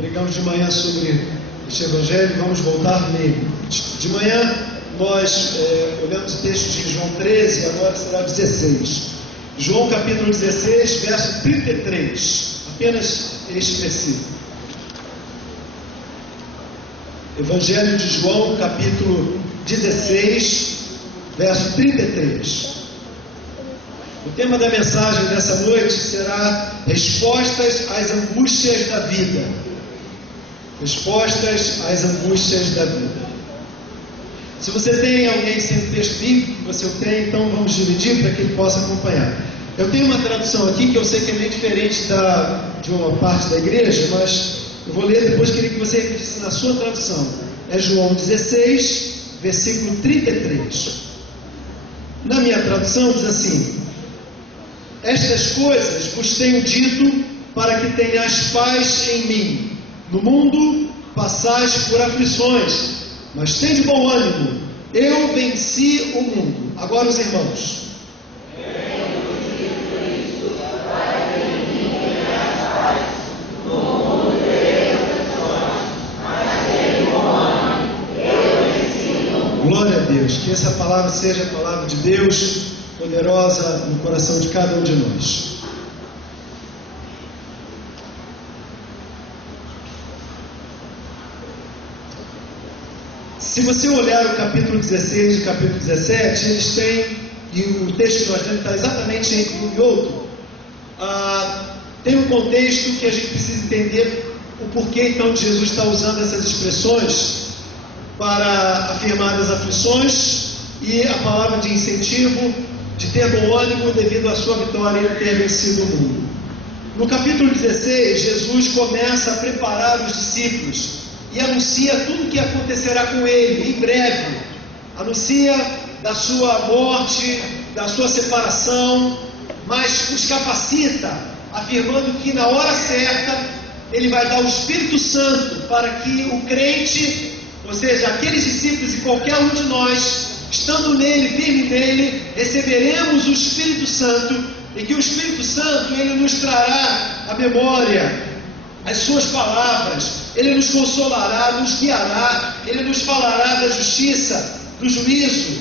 Pregamos de manhã sobre este Evangelho, vamos voltar nele. De manhã nós olhamos o texto de João 13, agora será 16. João capítulo 16, verso 33, apenas este versículo. Evangelho de João capítulo 16, verso 33. O tema da mensagem dessa noite será Respostas às angústias da vida. Respostas às angústias da vida. Se você tem alguém sem o texto bíblico, você o tem, então vamos dividir para que ele possa acompanhar. Eu tenho uma tradução aqui que eu sei que é meio diferente de uma parte da igreja, mas eu vou ler depois, queria que você repetisse na sua tradução. É João 16, versículo 33. Na minha tradução diz assim: estas coisas vos tenho dito para que tenhais paz em mim. No mundo passais por aflições, mas tende bom ânimo, eu venci o mundo. Agora os irmãos. Glória a Deus, que essa palavra seja a palavra de Deus, poderosa no coração de cada um de nós. Se você olhar o capítulo 16 e o capítulo 17, eles têm, e o texto que nós temos está exatamente entre um e outro, tem um contexto que a gente precisa entender o porquê então de Jesus estar usando essas expressões para afirmar as aflições e a palavra de incentivo de ter bom ânimo devido à sua vitória em ter vencido o mundo. No capítulo 16, Jesus começa a preparar os discípulos e anuncia tudo o que acontecerá com ele em breve. Anuncia da sua morte, da sua separação, mas os capacita, afirmando que na hora certa ele vai dar o Espírito Santo para que o crente, ou seja, aqueles discípulos e qualquer um de nós, estando nele, firme nele, receberemos o Espírito Santo, e que o Espírito Santo ele nos trará à memória as suas palavras, ele nos consolará, nos guiará, ele nos falará da justiça, do juízo,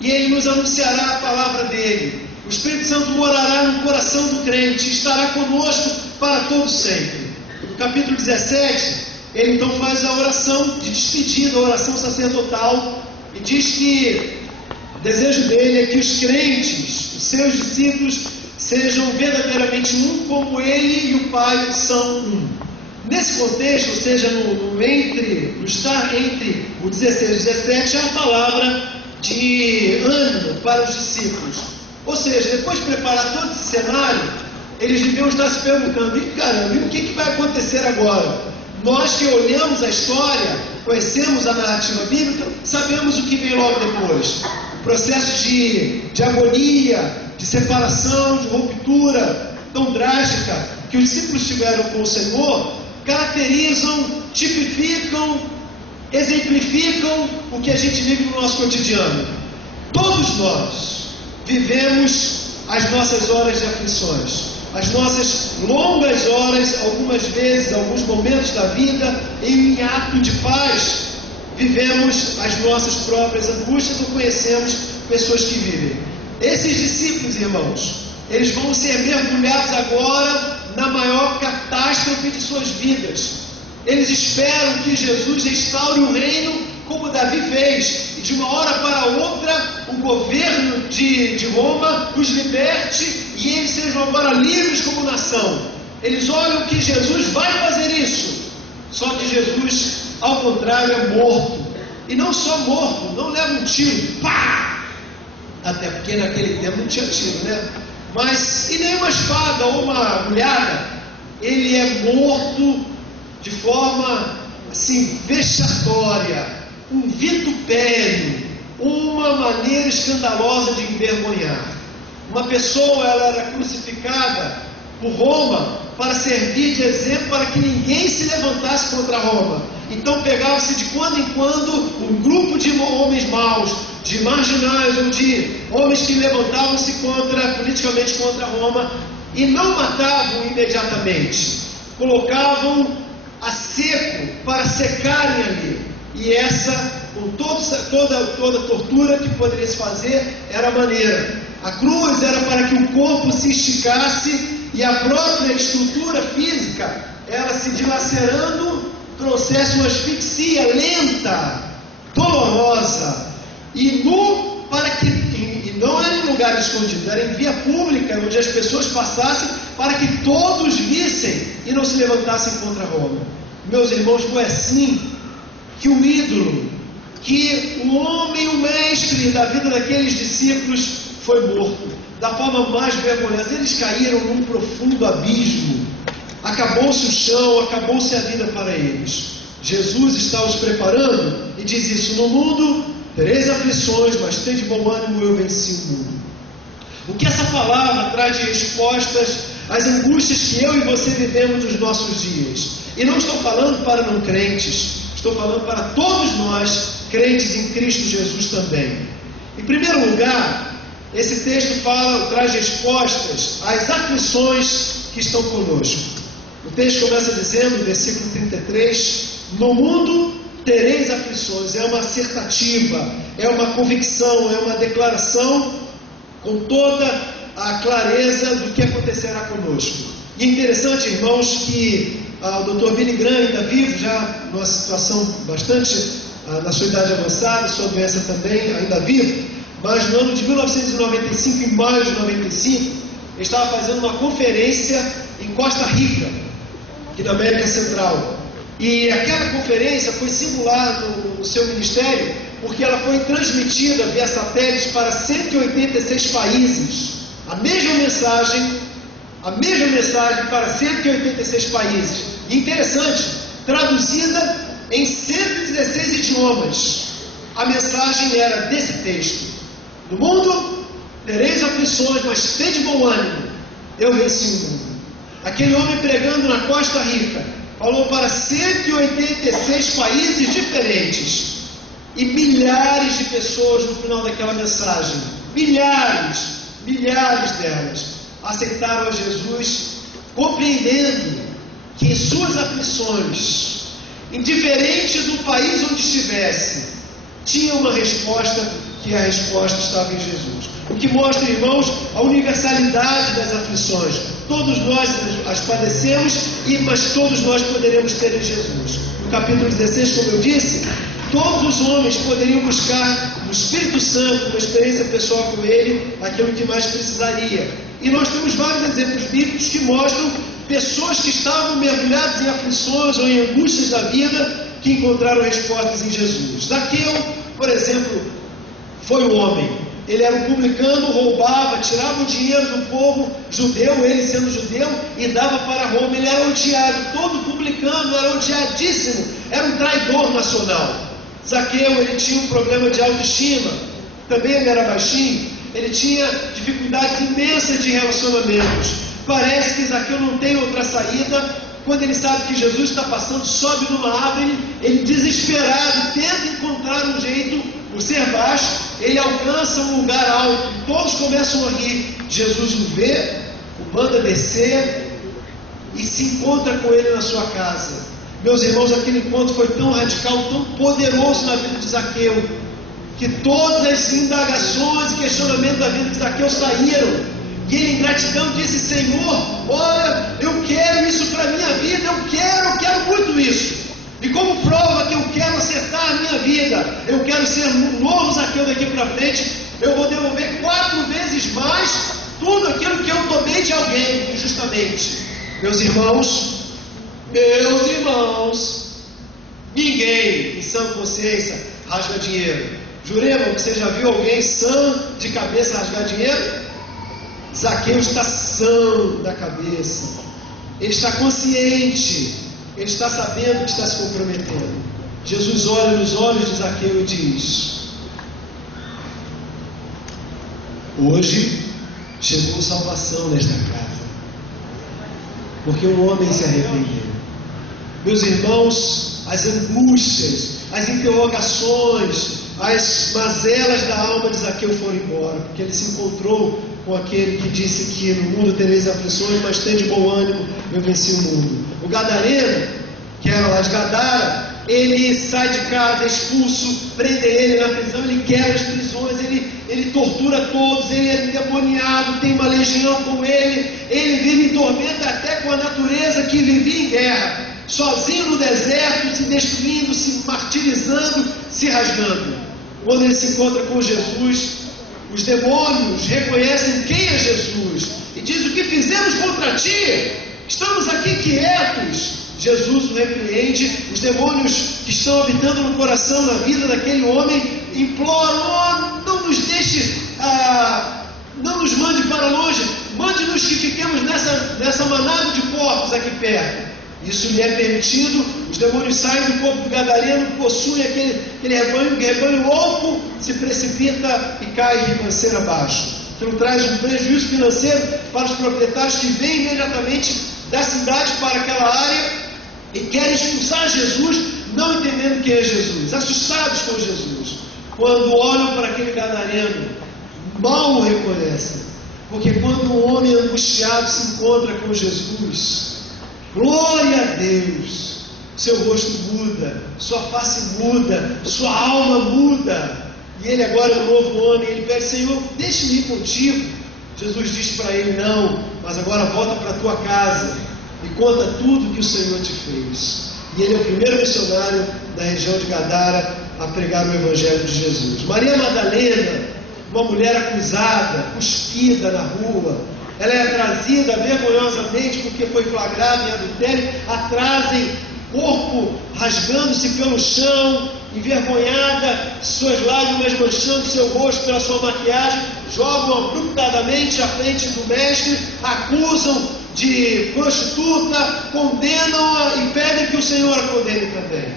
e ele nos anunciará a palavra dele. O Espírito Santo morará no coração do crente, estará conosco para todo sempre. No capítulo 17, ele então faz a oração de despedida, a oração sacerdotal, e diz que o desejo dele é que os crentes, os seus discípulos, sejam verdadeiramente um, como ele e o Pai são um. Nesse contexto, ou seja, no estar entre o 16 e o 17, é uma palavra de ânimo para os discípulos. Ou seja, depois de preparar todo esse cenário, eles deviam estar se perguntando: e caramba, e o que vai acontecer agora? Nós que olhamos a história, conhecemos a narrativa bíblica, sabemos o que vem logo depois. O processo de agonia, de separação, de ruptura tão drástica que os discípulos tiveram com o Senhor, caracterizam, tipificam, exemplificam o que a gente vive no nosso cotidiano. Todos nós vivemos as nossas horas de aflições, as nossas longas horas, algumas vezes, alguns momentos da vida, em um ato de paz, vivemos as nossas próprias angústias ou conhecemos pessoas que vivem. Esses discípulos, irmãos, eles vão ser mergulhados agora na maior catástrofe de suas vidas. Eles esperam que Jesus restaure o reino como Davi fez, e de uma hora para outra o governo de Roma os liberte e eles sejam agora livres como nação. Eles olham que Jesus vai fazer isso, só que Jesus, ao contrário, é morto. E não só morto, não leva um tiro, pá! Até porque naquele tempo não tinha tiro, né? Mas, e nem uma espada ou uma agulhada, ele é morto de forma, assim, vexatória, um vitupério, uma maneira escandalosa de envergonhar. Uma pessoa, ela era crucificada por Roma para servir de exemplo para que ninguém se levantasse contra Roma. Então pegava-se de quando em quando um grupo de homens maus, de marginais ou de homens que levantavam-se politicamente contra Roma, e não matavam imediatamente, colocavam a seco para secarem ali. E essa, com toda tortura que poderia se fazer, era a maneira. A cruz era para que o corpo se esticasse e a própria estrutura física, ela se dilacerando, trouxesse uma asfixia lenta, dolorosa, e nu, para que, e não era em lugar escondido, era em via pública, onde as pessoas passassem, para que todos vissem e não se levantassem contra Roma. Meus irmãos, foi assim que o ídolo, que o homem, o mestre da vida daqueles discípulos foi morto, da forma mais vergonhosa. Eles caíram num profundo abismo, acabou-se o chão, acabou-se a vida para eles. Jesus está os preparando e diz isso: no mundo tereis aflições, mas tende bom ânimo, eu venci o mundo. O que essa palavra traz de respostas às angústias que eu e você vivemos nos nossos dias? E não estou falando para não crentes, estou falando para todos nós, crentes em Cristo Jesus também. Em primeiro lugar, esse texto traz respostas às aflições que estão conosco. O texto começa dizendo, no versículo 33, no mundo tereis aflições. É uma assertativa, é uma convicção, é uma declaração com toda a clareza do que acontecerá conosco. E é interessante, irmãos, que o Dr. Billy Graham, ainda vivo, já numa situação bastante na sua idade avançada, sua doença também, ainda vivo, mas no ano de 1995, em maio de 95, ele estava fazendo uma conferência em Costa Rica, aqui na América Central. E aquela conferência foi singular no seu ministério, porque ela foi transmitida via satélite para 186 países. A mesma mensagem para 186 países. E interessante, traduzida em 116 idiomas. A mensagem era desse texto: no mundo tereis aflições, mas tende bom ânimo, eu venci o mundo. Aquele homem pregando na Costa Rica falou para 186 países diferentes, e milhares de pessoas no final daquela mensagem, milhares delas aceitaram a Jesus, compreendendo que em suas aflições, indiferente do país onde estivesse, tinha uma resposta, que a resposta estava em Jesus. O que mostra, irmãos, a universalidade das aflições. Todos nós as padecemos, mas todos nós poderemos ter em Jesus. No capítulo 16, como eu disse, todos os homens poderiam buscar no Espírito Santo, uma experiência pessoal com Ele, aquilo que mais precisaria. E nós temos vários exemplos bíblicos que mostram pessoas que estavam mergulhadas em aflições ou em angústias da vida, que encontraram respostas em Jesus. Zaqueu, por exemplo, foi o homem. Ele era um publicano, roubava, tirava o dinheiro do povo judeu, ele sendo judeu, e dava para Roma. Ele era odiado, todo publicano era odiadíssimo, era um traidor nacional. Zaqueu, ele tinha um problema de autoestima, também ele era baixinho, ele tinha dificuldades imensas de relacionamentos. Parece que Zaqueu não tem outra saída. Quando ele sabe que Jesus está passando, sobe numa árvore, ele desesperado, tenta encontrar um jeito, por ser baixo, ele alcança um lugar alto, e todos começam a rir. Jesus o vê, o manda descer, e se encontra com ele na sua casa. Meus irmãos, aquele encontro foi tão radical, tão poderoso na vida de Zaqueu, que todas as indagações e questionamentos da vida de Zaqueu saíram. E ele, em gratidão, disse: Senhor, olha, eu quero isso para a minha vida, eu quero muito isso. E como prova que eu quero acertar a minha vida, eu quero ser um novo Zaqueu daqui para frente, eu vou devolver 4 vezes mais tudo aquilo que eu tomei de alguém, injustamente. Meus irmãos, ninguém em sã consciência rasga dinheiro. Jurema, você já viu alguém sã de cabeça rasgar dinheiro? Zaqueu está são da cabeça, ele está consciente, ele está sabendo que está se comprometendo. Jesus olha nos olhos de Zaqueu e diz: hoje chegou salvação nesta casa, porque um homem se arrependeu. Meus irmãos, as angústias, as interrogações, as mazelas da alma de Zaqueu foram embora, porque ele se encontrou com aquele que disse que no mundo tereis aflições, mas tende bom ânimo, eu venci o mundo. O gadareno, que que era lá de Gadara, ele sai de casa, é expulso, prendem ele na prisão, ele quebra as prisões, ele tortura todos, ele é endemoniado, tem uma legião com ele vive em tormenta até com a natureza que vivia em guerra, sozinho no deserto, se destruindo, se martirizando, se rasgando. Quando ele se encontra com Jesus, os demônios reconhecem quem é Jesus e diz: o que fizemos contra ti? Estamos aqui quietos. Jesus o repreende, os demônios que estão habitando no coração, na vida daquele homem, imploram: não nos deixe, não nos mande para longe, mande-nos que fiquemos nessa manada de porcos aqui perto. Isso lhe é permitido, os demônios saem do corpo do gadareno, possuem aquele rebanho louco, se precipita e cai ribanceira abaixo. Aquilo traz um prejuízo financeiro para os proprietários que vêm imediatamente da cidade para aquela área e querem expulsar Jesus, não entendendo quem é Jesus, assustados com Jesus. Quando olham para aquele gadareno, mal o reconhecem, porque quando um homem angustiado se encontra com Jesus, glória a Deus, seu rosto muda, sua face muda, sua alma muda, e ele agora é um novo homem. Ele pede: Senhor, deixe-me ir contigo. Jesus diz para ele: não, mas agora volta para a tua casa e conta tudo que o Senhor te fez. E ele é o primeiro missionário da região de Gadara a pregar o Evangelho de Jesus. Maria Madalena, uma mulher acusada, cuspida na rua, ela é trazida vergonhosamente porque foi flagrada em adultério, a trazem, corpo rasgando-se pelo chão, envergonhada, suas lágrimas manchando seu rosto pela sua maquiagem, jogam abruptamente à frente do mestre, acusam de prostituta, condenam-a e pedem que o Senhor a condene também.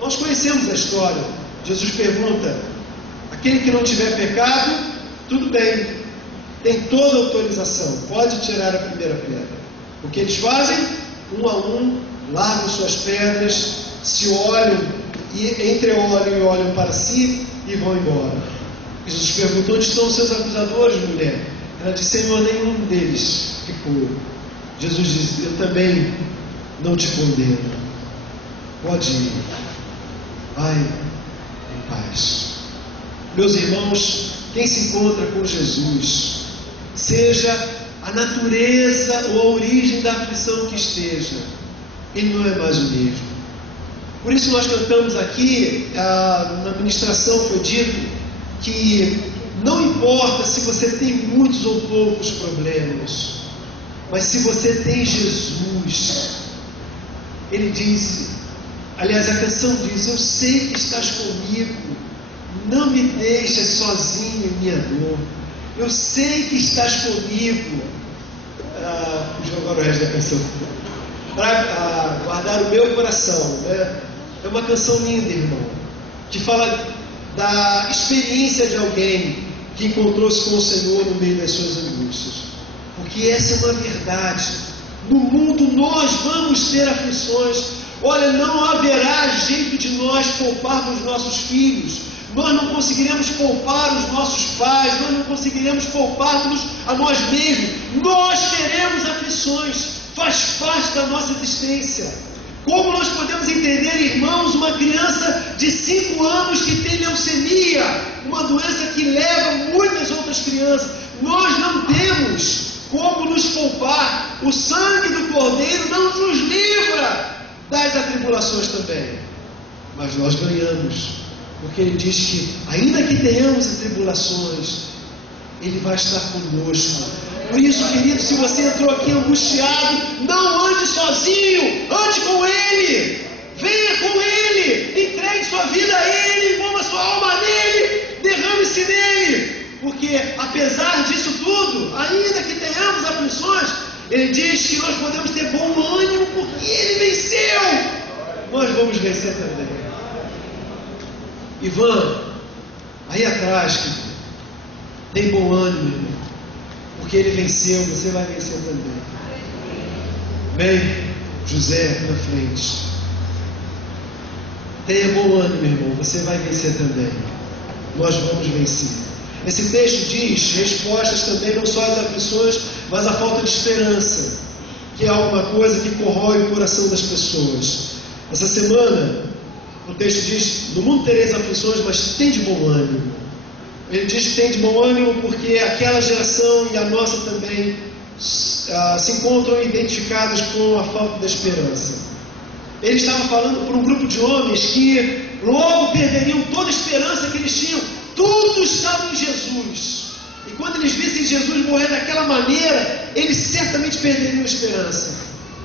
Nós conhecemos a história. Jesus pergunta: aquele que não tiver pecado, tudo bem, tem toda a autorização, pode tirar a primeira pedra. O que eles fazem? Um a um, largam suas pedras, se olham, e entreolham e olham para si e vão embora. Jesus perguntou: onde estão os seus acusadores, mulher? Ela disse: Senhor, nenhum deles ficou. Jesus disse: eu também não te condeno, pode ir, vai em paz. Meus irmãos, quem se encontra com Jesus, seja a natureza ou a origem da aflição que esteja, ele não é mais o mesmo. Por isso nós cantamos aqui, na ministração foi dito que não importa se você tem muitos ou poucos problemas, mas se você tem Jesus, ele diz, aliás a canção diz: eu sei que estás comigo, não me deixes sozinho em minha dor, eu sei que estás comigo. Agora o resto da canção, para guardar o meu coração, né? É uma canção linda, irmão, que fala da experiência de alguém que encontrou-se com o Senhor no meio das suas angústias, porque essa é uma verdade. No mundo nós vamos ter aflições. Olha, não haverá jeito de nós pouparmos nossos filhos, nós não conseguiremos poupar os nossos pais, nós não conseguiremos poupar-nos a nós mesmos, nós teremos aflições, faz parte da nossa existência. Como nós podemos entender, irmãos, uma criança de 5 anos que tem leucemia, uma doença que leva muitas outras crianças? Nós não temos como nos poupar. O sangue do Cordeiro não nos livra das atribulações também, mas nós ganhamos, porque ele diz que ainda que tenhamos atribulações, ele vai estar conosco. Por isso, querido, se você entrou aqui angustiado, não ande sozinho, ande com ele, venha com ele, entregue sua vida a ele, envolva sua alma nele, derrame-se nele, porque apesar disso tudo, ainda que tenhamos aflições, ele diz que nós podemos ter bom ânimo, porque ele venceu, nós vamos vencer também. Ivan, aí atrás, querido, tem bom ânimo, irmão, porque ele venceu, você vai vencer também. Bem, José na frente, tenha bom ânimo, irmão, você vai vencer também, nós vamos vencer. Esse texto diz respostas também não só às aflições, mas à falta de esperança, que é alguma coisa que corrói o coração das pessoas. Essa semana, o texto diz: no mundo tereis aflições, mas tem de bom ânimo. Ele diz que tem de bom ânimo porque aquela geração e a nossa também se encontram identificadas com a falta da esperança. Ele estava falando por um grupo de homens que logo perderiam toda a esperança que eles tinham. Tudo estava em Jesus. E quando eles vissem Jesus morrer daquela maneira, eles certamente perderiam a esperança.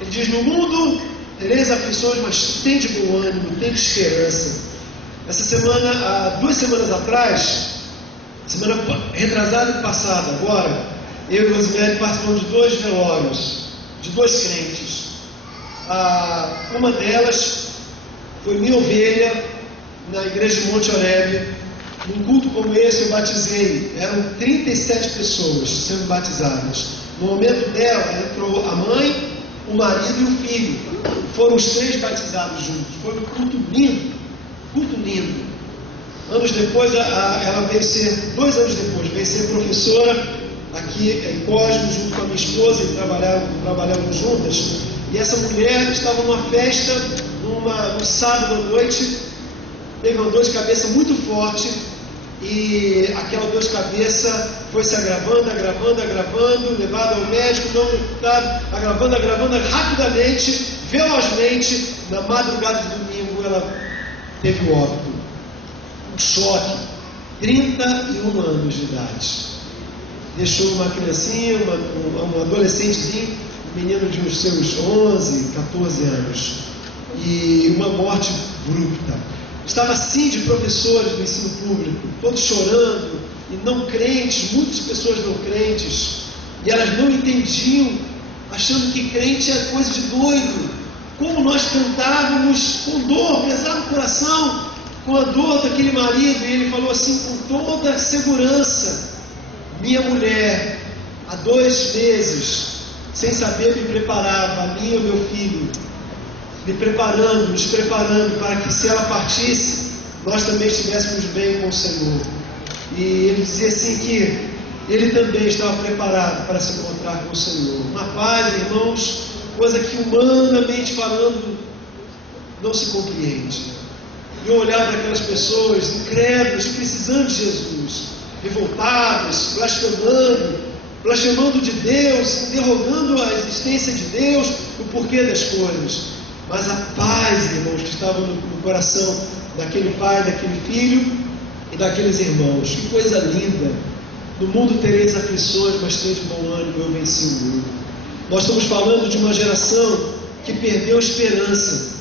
Ele diz: no mundo tereis aflições, mas tem de bom ânimo, tem de esperança. Essa semana, há 2 semanas atrás, semana retrasada e passada, agora, eu e Rosemary participamos de 2 velórios, de 2 crentes. Uma delas foi minha ovelha, na igreja de Monte Oreb. Num culto como esse eu batizei, eram 37 pessoas sendo batizadas. No momento dela, entrou a mãe, o marido e o filho. Foram os 3 batizados juntos. Foi um culto lindo, culto lindo. Anos depois, ela veio ser, 2 anos depois, veio ser professora aqui em Cosmos, junto com a minha esposa, e trabalhávamos juntas. E essa mulher estava numa festa, num sábado à noite, teve uma dor de cabeça muito forte, e aquela dor de cabeça foi se agravando, levada ao médico, não deputado, agravando, rapidamente, velozmente, na madrugada de domingo, ela teve o óbito. Um choque, 31 anos de idade. Deixou uma criancinha, um adolescentezinho, um menino de uns seus 11, 14 anos. E uma morte abrupta. Estava assim de professores do ensino público, todos chorando, e não crentes, muitas pessoas não crentes, e elas não entendiam, achando que crente é coisa de doido. Como nós cantávamos com dor, pesar no coração, com a dor daquele marido, e ele falou assim com toda a segurança: minha mulher, há 2 meses, sem saber, me preparava, a mim e o meu filho, nos preparando para que, se ela partisse, nós também estivéssemos bem com o Senhor. E ele dizia assim que ele também estava preparado para se encontrar com o Senhor. Uma paz, irmãos, coisa que humanamente falando não se compreende. E eu olhar para aquelas pessoas incrédulas, precisando de Jesus, revoltadas, blasfemando de Deus, interrogando a existência de Deus, o porquê das coisas. Mas a paz, irmãos, que estava no coração daquele pai, daquele filho e daqueles irmãos. Que coisa linda! No mundo tereis aflições, mas tende bom ânimo, eu venci o mundo. Nós estamos falando de uma geração que perdeu a esperança,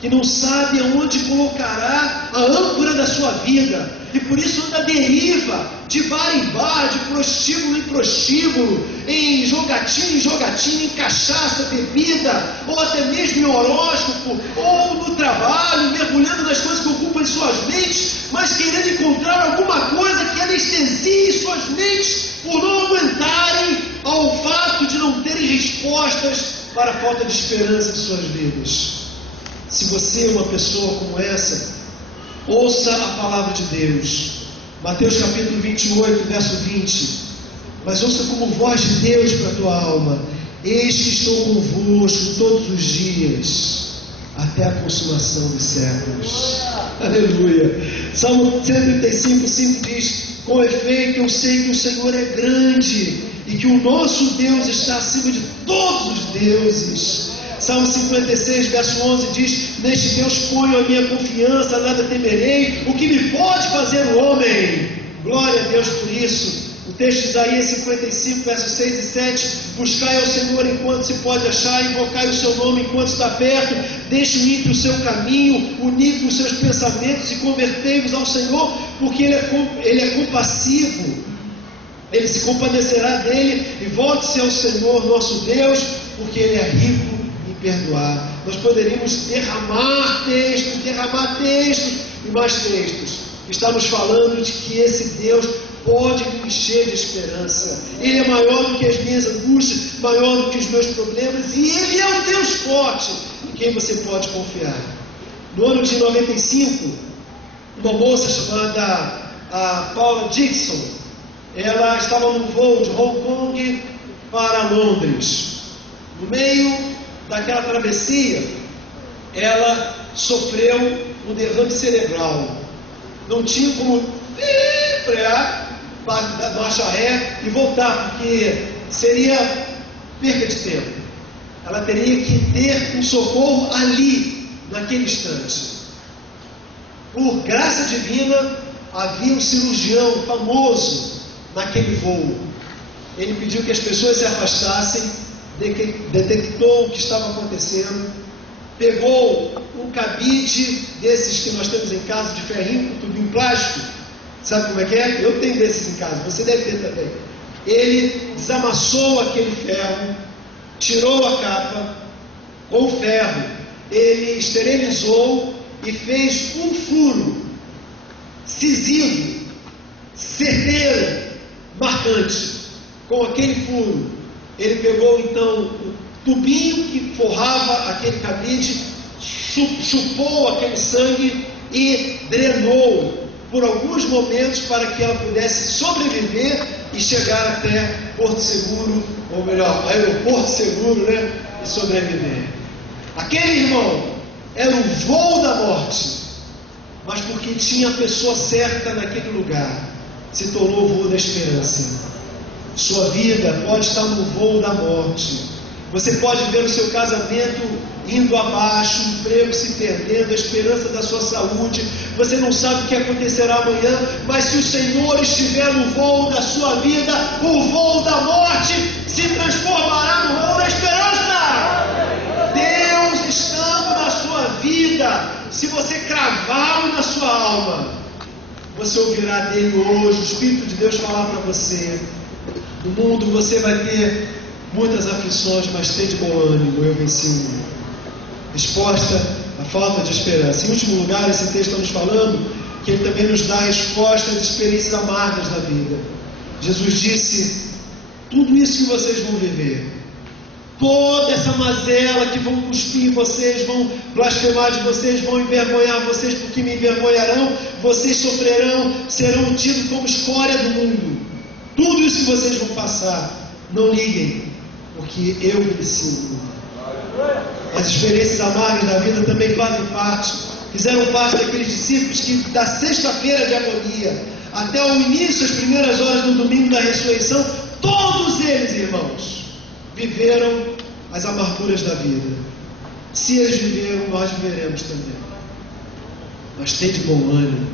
que não sabe aonde colocará a âncora da sua vida, e por isso anda à deriva, de bar em bar, de prostíbulo em prostíbulo, em jogatina, em cachaça, bebida, ou até mesmo em horóscopo, ou no trabalho, mergulhando nas coisas que ocupam as suas mentes, mas querendo encontrar alguma coisa que anestesie suas mentes, por não aguentarem ao fato de não terem respostas para a falta de esperança em suas vidas. Se você é uma pessoa como essa, ouça a palavra de Deus. Mateus capítulo 28, verso 20. Mas ouça como voz de Deus para a tua alma: eis que estou convosco todos os dias, até a consumação dos séculos. Aleluia. Salmo 135, 5 diz: com efeito eu sei que o Senhor é grande, e que o nosso Deus está acima de todos os deuses. Salmo 56, verso 11 diz: neste Deus ponho a minha confiança, nada temerei, o que me pode fazer o homem? Glória a Deus por isso. O texto de Isaías 55, versos 6 e 7: buscai ao Senhor enquanto se pode achar, invocai o seu nome enquanto está perto, deixe o ímpio o seu caminho, unido os seus pensamentos, e convertei-vos ao Senhor, porque Ele é compassivo, Ele se compadecerá dele, e volte-se ao Senhor nosso Deus, porque Ele é rico perdoar. Nós poderíamos derramar textos e mais textos. Estamos falando de que esse Deus pode me encher de esperança. Ele é maior do que as minhas angústias, maior do que os meus problemas, e Ele é um Deus forte em quem você pode confiar. No ano de 95, uma moça chamada Paula Dixon, ela estava num voo de Hong Kong para Londres. No meio daquela travessia, ela sofreu um derrame cerebral. Não tinha como frear, dar marcha ré e voltar, porque seria perca de tempo. Ela teria que ter um socorro ali, naquele instante. Por graça divina, havia um cirurgião famoso naquele voo. Ele pediu que as pessoas se afastassem, detectou o que estava acontecendo, pegou um cabide desses que nós temos em casa, de ferrinho com tubinho plástico. Sabe como é que é? Eu tenho desses em casa, você deve ter também. Ele desamassou aquele ferro, tirou a capa com o ferro, ele esterilizou e fez um furo incisivo, certeiro, marcante. Com aquele furo, ele pegou então o tubinho que forrava aquele cabide, chupou aquele sangue e drenou por alguns momentos para que ela pudesse sobreviver e chegar até Porto Seguro, ou melhor, aeroporto seguro, né? E sobreviver. Aquele irmão era o voo da morte, mas porque tinha a pessoa certa naquele lugar, se tornou o voo da esperança. Sua vida pode estar no voo da morte. Você pode ver o seu casamento indo abaixo, o emprego se perdendo, a esperança da sua saúde. Você não sabe o que acontecerá amanhã, mas se o Senhor estiver no voo da sua vida, o voo da morte se transformará no voo da esperança. Deus estando na sua vida, se você cravá-lo na sua alma, você ouvirá dele hoje, o Espírito de Deus falar para você: no mundo você vai ter muitas aflições, mas tem de bom ânimo, eu venci o mundo. Resposta à falta de esperança. Em último lugar, esse texto está nos falando que ele também nos dá a resposta às experiências amargas da vida. Jesus disse: tudo isso que vocês vão viver, toda essa mazela que vão cuspir em vocês, vão blasfemar de vocês, vão envergonhar vocês, porque me envergonharão, vocês sofrerão, serão tidos como escória do mundo. Tudo isso que vocês vão passar, não liguem, porque eu venci o mundo. As experiências amargas da vida também fizeram parte daqueles discípulos que da sexta-feira de agonia até o início, as primeiras horas do domingo da ressurreição, todos eles, irmãos, viveram as amarguras da vida. Se eles viveram, nós viveremos também. Mas tem de bom ânimo.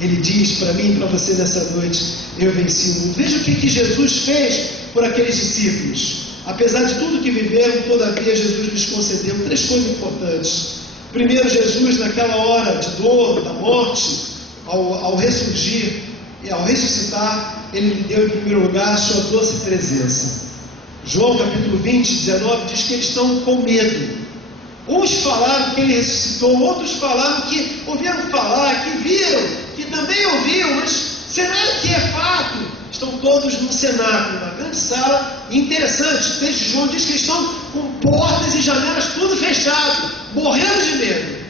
Ele diz para mim e para você nessa noite: eu venci o mundo. Veja o que Jesus fez por aqueles discípulos. Apesar de tudo que viveram, todavia Jesus lhes concedeu 3 coisas importantes. Primeiro, Jesus, naquela hora de dor, da morte, ao ressurgir e ao ressuscitar, ele lhe deu em primeiro lugar a sua doce presença. João capítulo 20, 19 diz que eles estão com medo. Uns falaram que ele ressuscitou, outros falaram que ouviram falar, que viram, que também ouviram, mas será que é fato? Estão todos num cenáculo, uma grande sala interessante. O texto de João diz que eles estão com portas e janelas tudo fechado, morrendo de medo,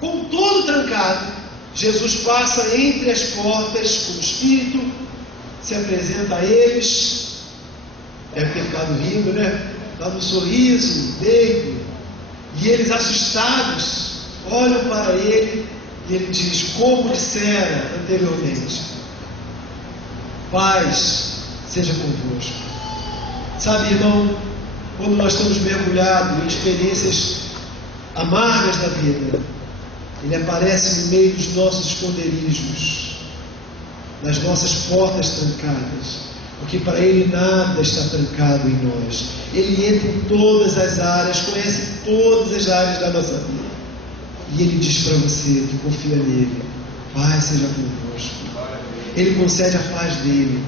com tudo trancado. Jesus passa entre as portas com o Espírito, se apresenta a eles, deve ter ficado rindo, né? Dá um sorriso, deito, e eles assustados olham para ele e ele diz, como dissera anteriormente: paz seja convosco. Sabe, irmão, quando nós estamos mergulhados em experiências amargas da vida, ele aparece no meio dos nossos esconderijos, nas nossas portas trancadas, porque para ele nada está trancado em nós. Ele entra em todas as áreas, conhece todas as áreas da nossa vida, e ele diz para você que confia nele: paz seja convosco. Ele concede a paz dele.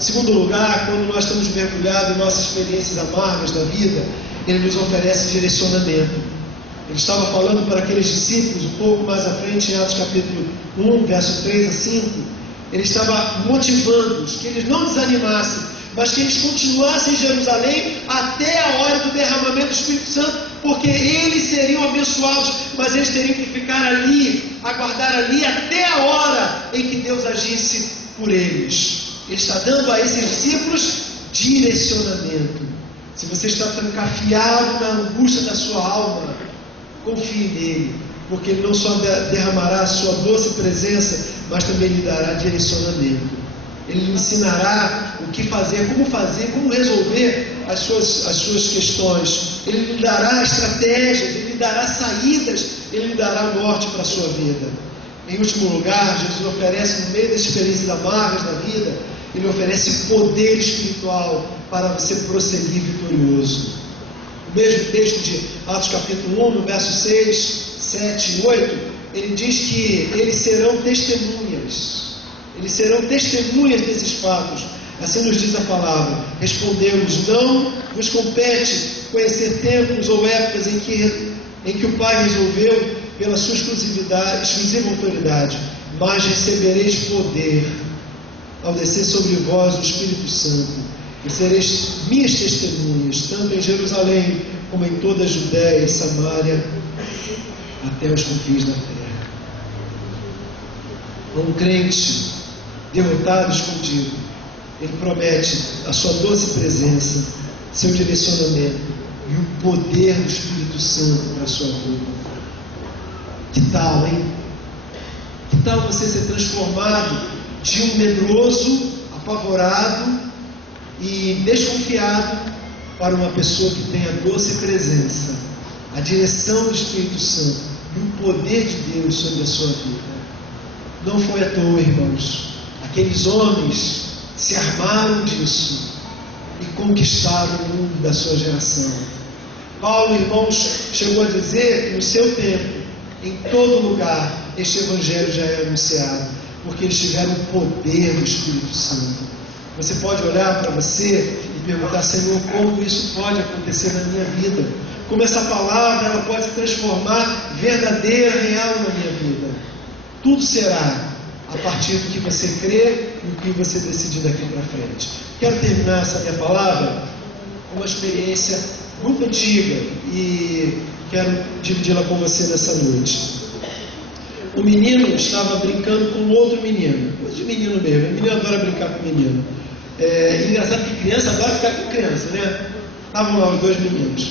Segundo lugar, quando nós estamos mergulhados em nossas experiências amargas da vida, ele nos oferece direcionamento. Ele estava falando para aqueles discípulos um pouco mais à frente, em Atos capítulo 1, verso 3 a 5. Ele estava motivando-os que eles não desanimassem, mas que eles continuassem em Jerusalém até a hora do derramamento do Espírito Santo, porque eles seriam abençoados, mas eles teriam que ficar ali, aguardar ali até a hora em que Deus agisse por eles. Ele está dando a esses discípulos direcionamento. Se você está trancafiado na angústia da sua alma, confie nele, porque ele não só derramará a sua doce presença, mas também lhe dará direcionamento. Ele lhe ensinará o que fazer, como resolver as suas questões. Ele lhe dará estratégias, ele lhe dará saídas, ele lhe dará norte para a sua vida. Em último lugar, Jesus oferece, no meio das experiências amargas da vida, ele oferece poder espiritual para você prosseguir vitorioso. O mesmo texto de Atos capítulo 1, no verso 6, 7 e 8, ele diz que eles serão testemunhas. Eles serão testemunhas desses fatos. Assim nos diz a palavra. Respondemos: não vos compete conhecer tempos ou épocas em que o Pai resolveu pela sua exclusiva autoridade, mas recebereis poder ao descer sobre vós o Espírito Santo, e sereis minhas testemunhas, tanto em Jerusalém como em toda a Judéia e Samaria, até os confins da terra. Um crente derrotado, escondido, ele promete a sua doce presença, seu direcionamento e o poder do Espírito Santo para a sua vida. Que tal, hein? Que tal você ser transformado de um medroso, apavorado e desconfiado para uma pessoa que tem a doce presença, a direção do Espírito Santo e o poder de Deus sobre a sua vida? Não foi à toa, irmãos. Aqueles homens se armaram disso e conquistaram o mundo da sua geração. Paulo, irmãos, chegou a dizer que no seu tempo, em todo lugar, este evangelho já é anunciado, porque eles tiveram o poder do Espírito Santo. Você pode olhar para você e perguntar: Senhor, como isso pode acontecer na minha vida? Como essa palavra ela pode se transformar verdadeira, real na minha vida? Tudo será a partir do que você crê e o que você decidir daqui para frente. Quero terminar essa minha palavra com uma experiência muito antiga e quero dividi-la com você nessa noite. O menino estava brincando com outro menino, coisa de menino mesmo. O menino adora brincar com menino. Engraçado que criança adora ficar com criança, né? Estavam lá os dois meninos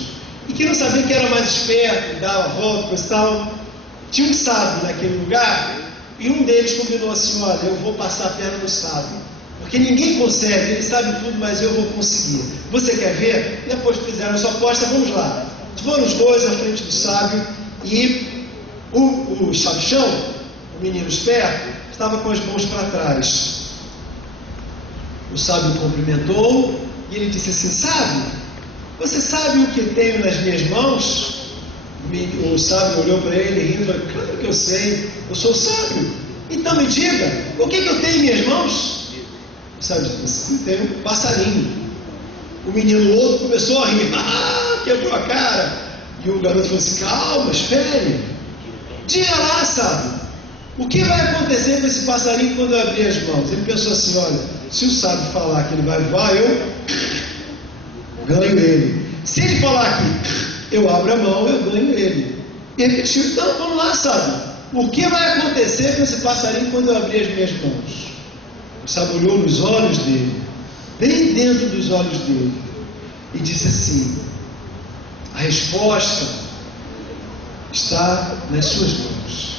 e queriam saber quem era mais esperto, dava volta, coisa e tal. Tinha um sábio naquele lugar. E um deles combinou assim: olha, eu vou passar a perna no sábio, porque ninguém consegue, ele sabe tudo, mas eu vou conseguir. Você quer ver? Depois que fizeram a sua aposta, vamos lá. Foram os dois à frente do sábio e o sabichão, o menino esperto, estava com as mãos para trás. O sábio cumprimentou e ele disse assim: sábio, você sabe o que tenho nas minhas mãos? O sábio olhou para ele rindo e falou: claro que eu sei, eu sou sábio. Então me diga, o que eu tenho em minhas mãos? O sábio disse: você tem um passarinho. O menino outro começou a rir, quebrou a cara. E o garoto falou assim: calma, espere. Diga lá, sábio, o que vai acontecer com esse passarinho quando eu abrir as mãos? Ele pensou assim: olha, se o sábio falar que ele vai voar, eu ganho ele. Se ele falar que eu abro a mão, eu ganho ele. E ele repetiu: então vamos lá, sábio, o que vai acontecer com esse passarinho quando eu abrir as minhas mãos? O sábio olhou nos olhos dele, bem dentro dos olhos dele, e disse assim: a resposta está nas suas mãos.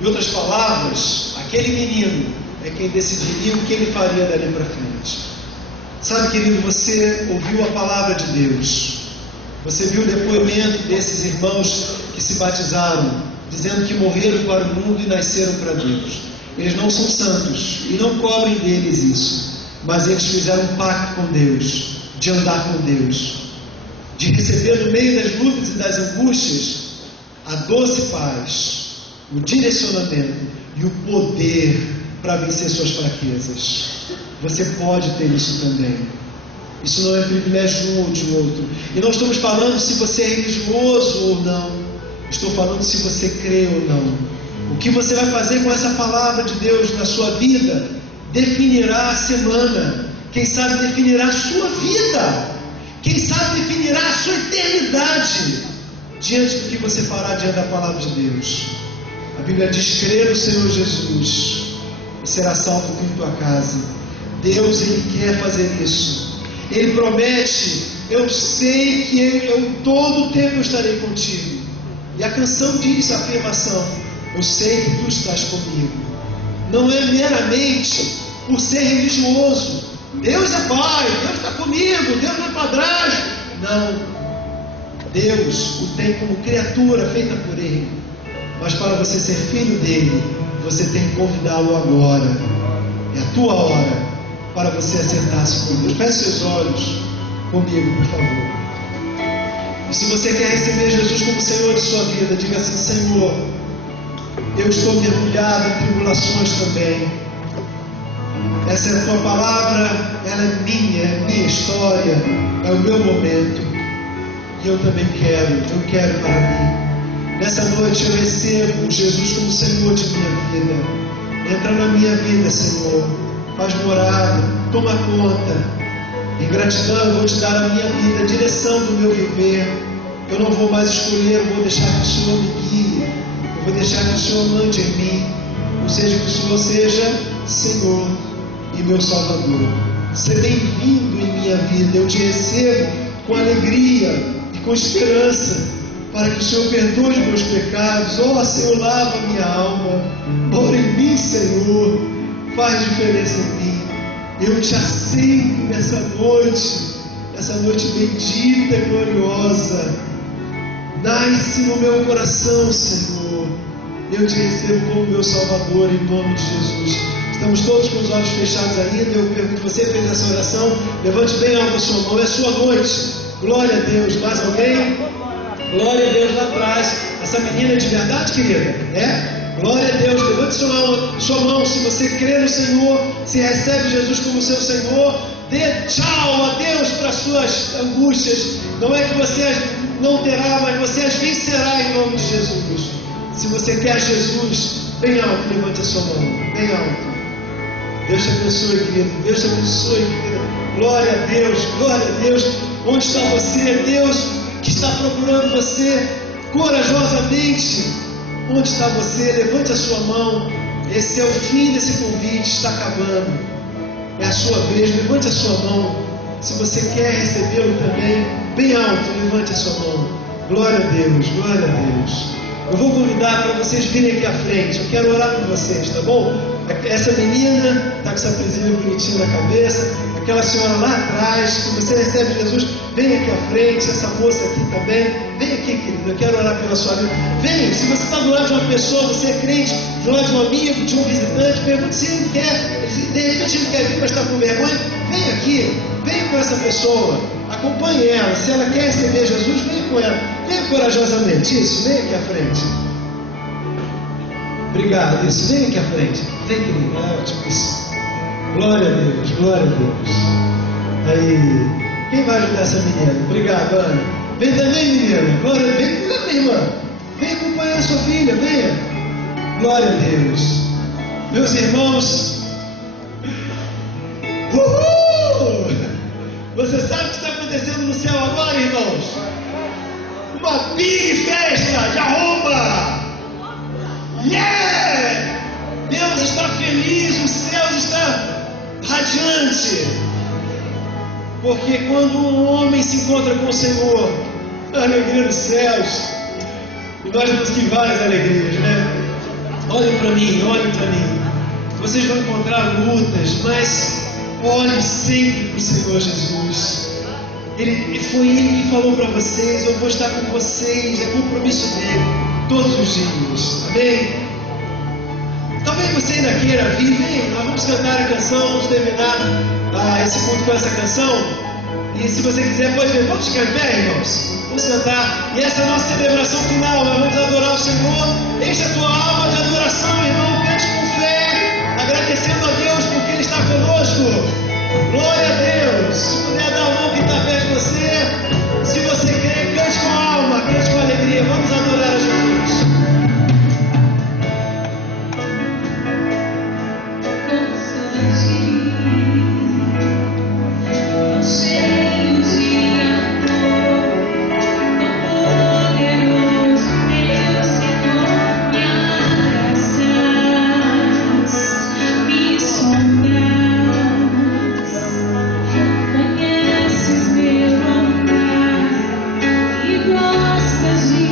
Em outras palavras, aquele menino é quem decidiria o que ele faria dali para frente. Sabe, querido, você ouviu a palavra de Deus. Você viu o depoimento desses irmãos que se batizaram, dizendo que morreram para o mundo e nasceram para Deus. Eles não são santos e não cobrem deles isso, mas eles fizeram um pacto com Deus, de andar com Deus, de receber no meio das lutas e das angústias a doce paz, o direcionamento e o poder para vencer suas fraquezas. Você pode ter isso também. Isso não é privilégio de um ou de outro. E não estamos falando se você é religioso ou não. Estou falando se você crê ou não. O que você vai fazer com essa palavra de Deus na sua vida definirá a semana. Quem sabe definirá a sua vida. Quem sabe definirá a sua eternidade diante do que você fará diante da palavra de Deus. A Bíblia diz: crê no Senhor Jesus e será salvo tu e tua casa. Deus, Ele quer fazer isso. Ele promete: eu sei que eu todo o tempo estarei contigo. E a canção diz a afirmação: eu sei que tu estás comigo. Não é meramente por ser religioso. Deus é pai, Deus está comigo, Deus não é padrasto. Não. Deus o tem como criatura feita por Ele. Mas para você ser filho dele, você tem que convidá-lo agora. É a tua hora para você acertar-se com Deus. Feche seus olhos comigo, por favor. E se você quer receber Jesus como Senhor de sua vida, diga assim: Senhor, eu estou mergulhado em tribulações também. Essa é a tua palavra, ela é minha história, é o meu momento. E eu também quero para mim. Nessa noite eu recebo Jesus como Senhor de minha vida. Entra na minha vida, Senhor. Faz morada, toma conta. Em gratidão eu vou te dar a minha vida, a direção do meu viver. Eu não vou mais escolher, eu vou deixar que o Senhor me guie. Eu vou deixar que o Senhor mande em mim. Ou seja, que o Senhor seja Senhor e meu Salvador. Seja bem-vindo em minha vida. Eu te recebo com alegria e com esperança, para que o Senhor perdoe os meus pecados. Ó Senhor, lava minha alma. Mora em mim, Senhor. Faz diferença em mim. Eu te aceito nessa noite bendita e gloriosa. Nasce no meu coração, Senhor. Eu te recebo como meu Salvador, em nome de Jesus. Estamos todos com os olhos fechados ainda. Eu pergunto: você fez essa oração? Levante bem alto a sua mão. É sua noite. Glória a Deus. Mais alguém? Glória a Deus lá atrás. Essa menina é de verdade, querida? É? Glória a Deus. Levante sua mão. Se você crê no Senhor, se recebe Jesus como seu Senhor, dê tchau a Deus para as suas angústias. Não é que você as não terá, mas você as vencerá em nome de Jesus. Se você quer Jesus, bem alto, levante a sua mão. Bem alto. Deus te abençoe, querido. Deus te abençoe, querido. Glória a Deus. Glória a Deus. Onde está você? Deus que está procurando você corajosamente. Onde está você? Levante a sua mão. Esse é o fim desse convite. Está acabando. É a sua vez. Levante a sua mão. Se você quer recebê-lo também, bem alto, levante a sua mão. Glória a Deus. Glória a Deus. Eu vou convidar para vocês virem aqui à frente. Eu quero orar por vocês, tá bom? Essa menina está com essa presilha bonitinha na cabeça. Aquela senhora lá atrás, se você recebe Jesus, vem aqui à frente. Essa moça aqui também. Vem aqui, querida. Eu quero orar pela sua vida. Vem. Se você está do lado de uma pessoa, você é crente, do lado de um amigo, de um visitante, pergunte se ele quer. De repente ele quer vir, mas está com vergonha. Vem aqui. Vem com essa pessoa. Acompanhe ela. Se ela quer receber Jesus, venha com ela. Venha corajosamente. Isso. Vem aqui à frente. Obrigado. Isso. Vem aqui à frente. Vem, querido. Ótimo. Isso. Glória a Deus. Glória a Deus. Aí. Quem vai ajudar essa menina? Obrigado, Ana. Vem também, menina. Glória a Deus. Vem também, irmã. Vem acompanhar a sua filha. Venha. Glória a Deus. Meus irmãos. Uhul! Você sabe o que está acontecendo no céu agora, irmãos? Uma big festa de arromba! Yeah! Deus está feliz, o céu está radiante. Porque quando um homem se encontra com o Senhor, a alegria dos céus, e nós temos que várias alegrias, né? Olhem para mim, olhem para mim. Vocês vão encontrar lutas, mas olhem sempre para o Senhor Jesus. Foi Ele que falou para vocês: eu vou estar com vocês. É compromisso dele todos os dias. Amém? Talvez você ainda queira vir. Vem, nós vamos cantar a canção. Vamos terminar esse culto com essa canção. E se você quiser, pode vir. Vamos ficar em pé, irmãos. Vamos cantar. E essa é a nossa celebração final. Nós vamos adorar o Senhor. Enche a tua alma de adoração, irmão. Cante com fé, agradecendo a Deus porque Ele está conosco. Glória a Deus. Se puder dar a mão que está perto de você. Se você quer, cante com alma, cante com alegria. Vamos adorar a Jesus. Gostas de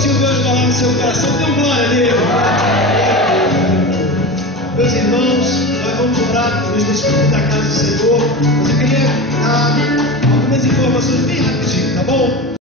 sentiu Deus falar no seu coração, dê glória a Deus. Meus irmãos, nós vamos orar para nos despedir da casa do Senhor. Mas eu queria dar algumas informações bem rapidinho, tá bom?